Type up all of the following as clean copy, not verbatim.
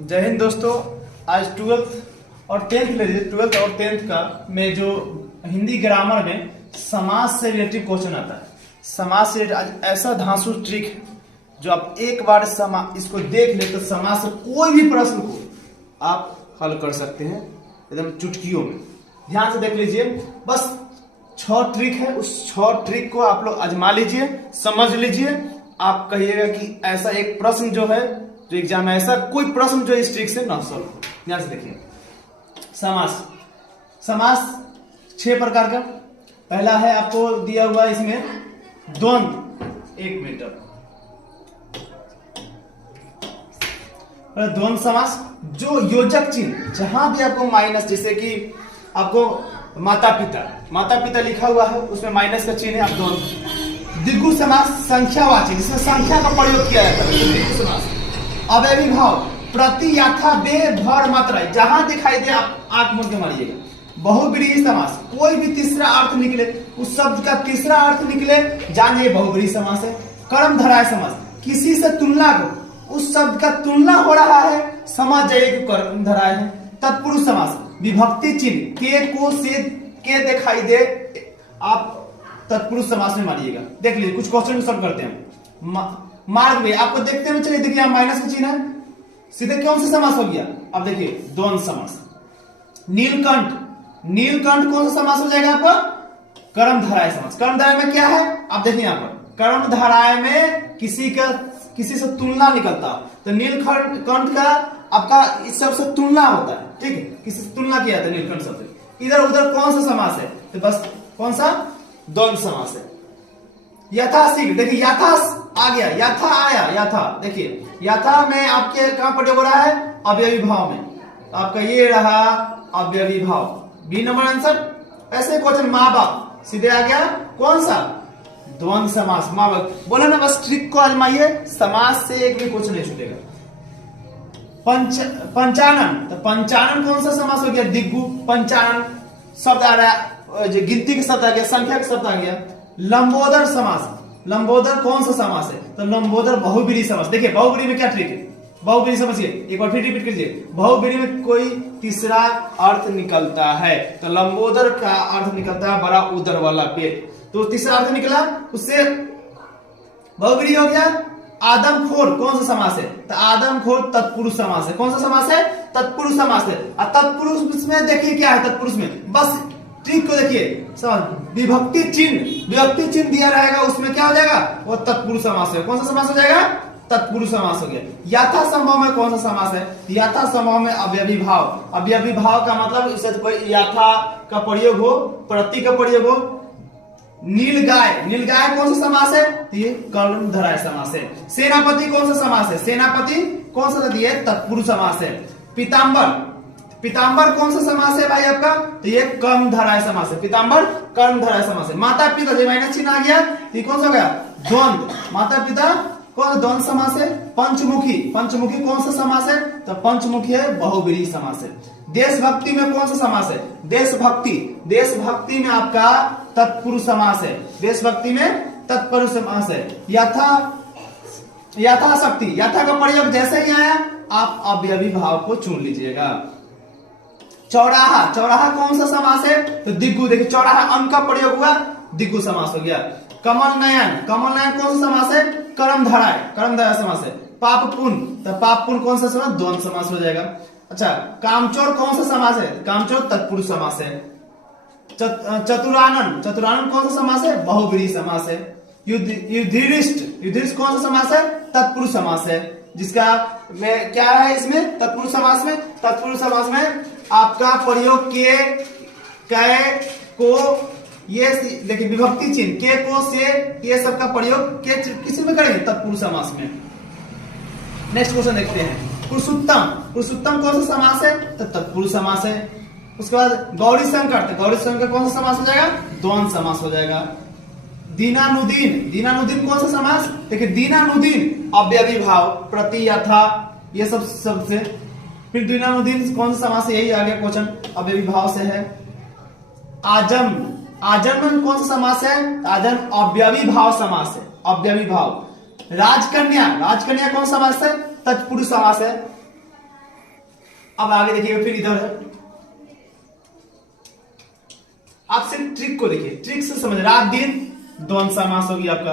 जय हिंद दोस्तों। आज ट्वेल्थ और टेंथ ले लीजिए। ट्वेल्थ और टेंथ का में जो हिंदी ग्रामर में समाज से रिलेटेड क्वेश्चन आता है, समाज से आज ऐसा धांसू ट्रिक है जो आप एक बार इसको देख ले तो समाज से कोई भी प्रश्न को आप हल कर सकते हैं एकदम चुटकियों में। ध्यान से देख लीजिए, बस 6 ट्रिक है। उस 6 ट्रिक को आप लोग आजमा लीजिए, समझ लीजिए। आप कहिएगा कि ऐसा एक प्रश्न जो है जो एग्जाम में ऐसा कोई प्रश्न जो इस ट्रिक से ना सॉल्व हो। ध्यान से देखिए, समास 6 प्रकार का। पहला है आपको दिया हुआ इसमें द्वंद्व। 1 मिनट। द्वंद्व समास जो योजक चिन्ह जहां भी आपको माइनस, जैसे कि आपको माता पिता लिखा हुआ है उसमें माइनस का चिन्ह है, आप द्वंद्व। द्विगु समास संख्यावाची जिसमें संख्या का प्रयोग किया जाता है, द्विगु समास। अवयवी भाव प्रति यथा बे भर मात्रा जहां दिखाई दे आप आंख मूंद के मारिएगा। बहुब्रीहि समास कोई भी तीसरा अर्थ निकले, उस शब्द का तीसरा अर्थ निकले, जानिए बहुब्रीहि समास है। कर्मधारय समास किसी से तुलना को, उस शब्द का तुलना हो रहा है, समझ जाइए कि कर्मधारय है। तत्पुरुष समास विभक्ति चिन्ह के को से के दिखाई दे, आप तत्पुरुष समास में मानिएगा। देख लीजिए कुछ क्वेश्चन सॉल्व करते हैं। मार्ग में आपको देखते हुए चलिए, देखिए माइनस का चिन्ह है, सीधे कौन सा समास हो गया? अब देखिए द्वंद्व समास। नीलकंठ कौन सा समास हो जाएगा आपका? कर्मधारय समास। कर्मधारय में क्या है आप देखिए, यहाँ पर कर्मधारय में किसी से तुलना निकलता, तो नीलकंठ का आपका इस सबसे तुलना होता है, ठीक है, किसी से तुलना किया जाता है नीलकंठ सबसे। इधर उधर कौन सा समास है? तो बस कौन सा? द्वंद्व समास है। यथाशीघ्र देखिए, यथा आ गया, यथा आया, यथा देखिए, यथा में आपके कहां प्रयोग हो रहा है? अवयवी भाव में। तो आपका ये रहा अवयवी भाव, बी नंबर आंसर। ऐसे क्वेश्चन माँ बाप सीधे आ गया, कौन सा? द्वंद्व समास। माँ बाप बोला ना, बस ट्रिक को आजमाइए, समाज से एक भी क्वेश्चन नहीं छूटेगा। पंचानन, तो पंचानन कौन सा समास हो गया? दिग्गु। पंचानन शब्द आ रहा है, जो गिनती के शब्द आ गया, संख्या के शब्द आ गया। लंबोदर समास, लंबोदर कौन सा समास है? तो लंबोदर बहुब्रीहि समास। देखिए बहुब्रीहि में क्या ट्रिक है, बहुब्रीहि समझिए, एक बार फिर रिपीट कीजिए। बहुब्रीहि में कोई तीसरा अर्थ निकलता है, तो लंबोदर का अर्थ निकलता है बड़ा उदर वाला पेट, तो तीसरा अर्थ निकला, उससे बहुब्रीहि हो गया। आदमखोर कौन सा समास है? तो आदमखोर तत्पुरुष समास है। कौन सा समास है? तत्पुरुष समास है। और तत्पुरुष में देखिए क्या है, तत्पुरुष में बस ट्रिक को देखिए, विभक्ति चिन्ह दिया रहेगा, उसमें क्या हो जाएगा? वो तत्पुरुष समास है। कौन सा समास हो जाएगा? तत्पुरुष समास हो गया। यथा संभव में कौन सा समास है? यथा संभव में अवयवी भाव। अवयवी भाव का मतलब इससे कोई यथा का प्रयोग हो, प्रति का प्रयोग हो। नीलगाय कौन सा समास है? ये कर्मधारय समास है। सेनापति कौन सा समास है? सेनापति कौन सा दिए? तत्पुरुष समास है। पीताम्बर कौन सा समास है भाई आपका? तो ये कर्मधारय समास है। पीताम्बर कर्मधारय समास है। माता पिता जो माइनस चिन्ह आ गया, ये कौन सा हो गया? द्वंद्व। माता पिता कौन सा द्वंद्व समास है? पंचमुखी कौन सा समास है? तो पंचमुखी है, बहुब्रीहि समास है। देशभक्ति में कौन सा समास है? देशभक्ति में आपका तत्पुरुष समास है। देशभक्ति में तत्पुरुष समास है। यथाशक्ति, यथा का प्रयोग जैसे ही आया आप अवयवी भाव को चुन लीजिएगा। चौराहा कौन सा समास है? तो दिग्गु। देखिए चौराहा अंक का प्रयोग हुआ, दिग्गु समास हो गया। कमल नयन कौन सा समास है? कर्मधारय समास है। पाप पुण्य, तो पाप पुण्य कौन सा समास? द्वंद्व समास हो जाएगा। अच्छा, कामचोर कौन सा समास है? कामचोर तत्पुरुष समास है। चतुरानन कौन सा समास है? बहुब्रीहि समास है। युधिष्ठिर कौन सा समास है? तत्पुरुष समास है। जिसका में क्या है इसमें तत्पुरुष समास में? तत्पुरुष समास में आपका प्रयोग के, को, ये देखिए विभक्ति चिन्ह के, को, से, ये सब का प्रयोग के किसी में करेंगे? तत्पुरुष समास में। नेक्स्ट क्वेश्चन देखते हैं। पुरुषोत्तम कौन सा समास है? तो तत्पुरुष समास है। उसके बाद गौरी शंकर कौन सा समास हो जाएगा? द्वंद्व समास हो जाएगा। दीनानुदीन कौन सा समास? देखिए दीनानुदीन अवयवी भाव, प्रति, यथा, ये सब से। फिर दीनानुदीन कौन सा समास है? यही आ गया क्वेश्चन, अवयवी भाव से है। आजन्म कौन सा समास है? आजन्म अवयवी भाव समास है, अवयवी भाव। राजकन्या कौन सा समास है? तत्पुरुष समास है। अब आगे देखिएगा, फिर इधर है, आप सिर्फ ट्रिक को देखिए, ट्रिक से समझ, रात दिन द्वंद्व समास होगी आपका।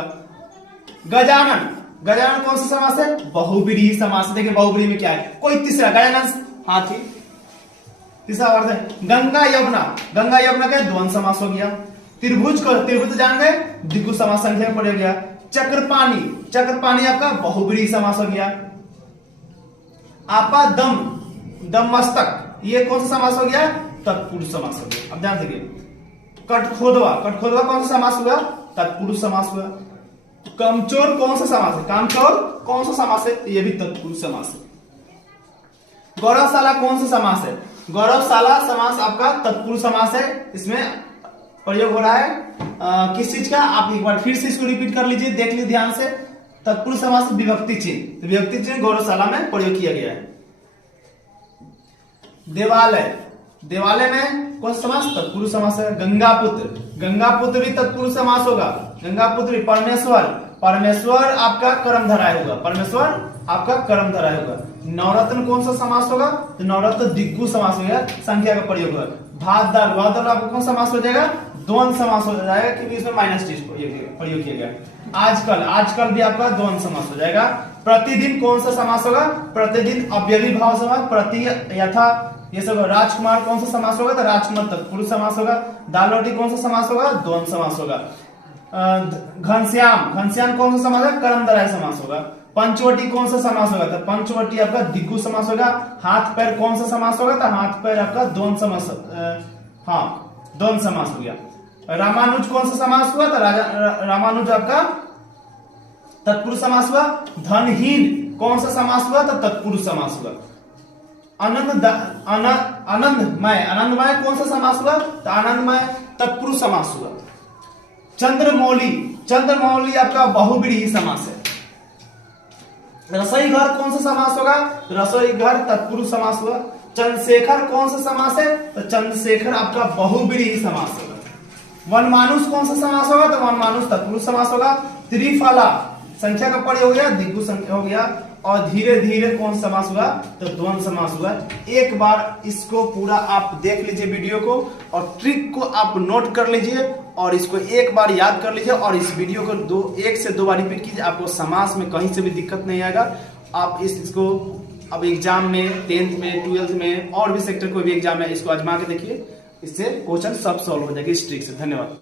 गजानन, गजानन कौन सा समास है? बहुब्रीहि समास। देखिए बहुब्रीहि में क्या है, कोई तीसरा, गजानन हाथी, तीसरा अर्थ है। गंगा यमुना, गंगा यमुना क्या द्वंद्व समास हो गया। त्रिभुज को, त्रिभुज जान गए, द्विगु समास संख्या पड़ गया। चक्रपाणी, चक्रपाणी आपका बहुब्रीहि समास हो गया। आपादम, दम मस्तक, ये कौन सा समास हो गया? तत्पुरुष समास हो गया। अब ध्यान देखिए, कटखोदवा, कटखोदवा कौन सा समास हुआ? तत्पुरुष समास हुआ। कामचोर कौन सा समास है? कामचोर कौन सा समास है? ये भी तत्पुरुष समास है। गौरवशाला कौन सा समास है? गौरवशाला समास आपका तत्पुरुष समास है। इसमें प्रयोग हो रहा है किस चीज का? आप एक बार फिर से इसको रिपीट कर लीजिए, देख लीजिए ध्यान से। तत्पुरुष समास विभक्ति चिन्ह, तो विभक्ति चिन्ह गौरवशाला में प्रयोग किया गया है। देवालय, देवालय में कौन सा समास? तत्पुरुष समास है। गंगापुत्र, गंगापुत्र भी तत्पुरुष समास होगा। गंगापुत्र। परमेश्वर, परमेश्वर आपका कर्मधारय होगा, परमेश्वर आपका कर्मधारय होगा। नवरत्न कौन सा समास होगा? तो नवरत्न द्विगु समास हो गया, संख्या का प्रयोग होगा। भात दाल, भात दाल आपका कौन समास हो जाएगा? द्वंद्व समास हो जाएगा, क्योंकि इसमें माइनस टी प्रयोग किया गया। आजकल, आजकल भी आपका द्वंद्व समास हो जाएगा। प्रतिदिन कौन सा समास होगा? प्रतिदिन अव्ययी भाव समास, प्रति, यथा, ये सब। राजकुमार कौन सा समास होगा? तो राजकुमार तत्पुरुष समास होगा। दाल रोटी कौन सा समास होगा? द्वंद्व समास होगा। घनश्याम, घनश्याम कौन सा समास है? कर्मधारय समास होगा। पंचवटी कौन सा समास होगा? तो पंचवटी आपका द्विगु समास होगा। हाथ पैर कौन सा समास होगा? तो हाथ पैर आपका द्वंद्व समास, हाँ द्वंद्व समास हो गया। रामानुज कौन सा समास हुआ? तो रामानुज आपका तत्पुरुष समास हुआ। धनहीन कौन सा समास हुआ? तो तत्पुरुष समास हुआ। आनंदमय, आनंदमय कौन सा समास हुआ? तो आनंदमय तत्पुरुष समास हुआ। चंद्रमौली, चंद्रमौली आपका बहुब्रीहि समास है। रसोई घर कौन सा समास होगा? रसोई घर तत्पुरुष समास हुआ। चंद्रशेखर कौन सा समास है? तो चंद्रशेखर आपका बहुब्रीहि समास होगा। वनमानुष कौन सा समास होगा? तो वनमानुष तत्पुरुष समास होगा। त्रिफला संख्या का प्रयोग हो गया, द्विगु संख्या हो गया। और धीरे धीरे कौन समास हुआ? तो द्वंद्व समास हुआ। एक बार इसको पूरा आप देख लीजिए वीडियो को, और ट्रिक को आप नोट कर लीजिए, और इसको एक बार याद कर लीजिए, और इस वीडियो को एक से दो बार रिपीट कीजिए। आपको समास में कहीं से भी दिक्कत नहीं आएगा। आप इसको अब एग्जाम में 10th में 12th में और भी सेक्टर कोई भी एग्जाम है, इसको आजमा के देखिए, इससे क्वेश्चन सब सॉल्व हो जाएगा इस ट्रिक से। धन्यवाद।